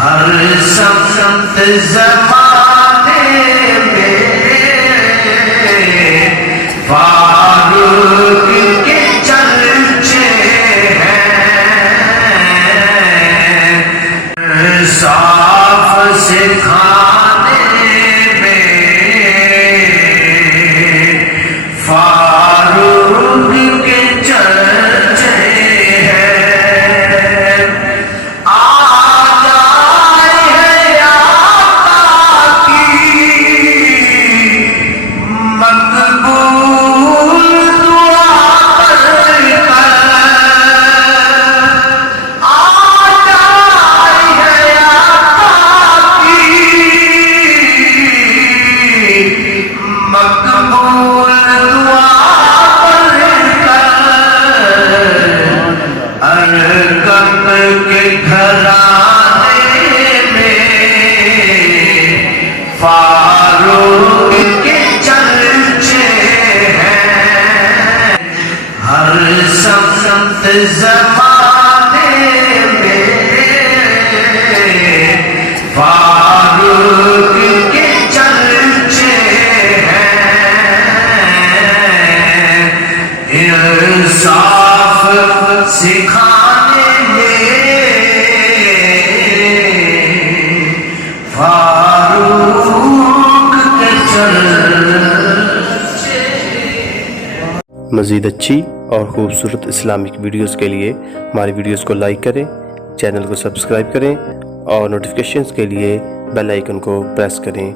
ہر سمت زمانے میں فاروق کے چرچے ہیں، صاف سکھانے میں فاروق کے چرچے ہیں۔ آج آئے ہیں آقا کی مقبول دعا پڑھ کر، آج آئے ہیں آقا کی مقبول دعا پڑھ کر، ارکم کے گھرانے میں فاروق کے چرچے ہیں، ہر سمت زمانے میں فاروق کے چرچے ہیں، انصاف سکھانے میں فاروق کے چرچے۔ مزید اچھی اور خوبصورت اسلامک ویڈیوز کے لیے ہماری ویڈیوز کو لائک کریں، چینل کو سبسکرائب کریں اور نوٹیفیکیشنز کے لیے بیل آئیکن کو پریس کریں۔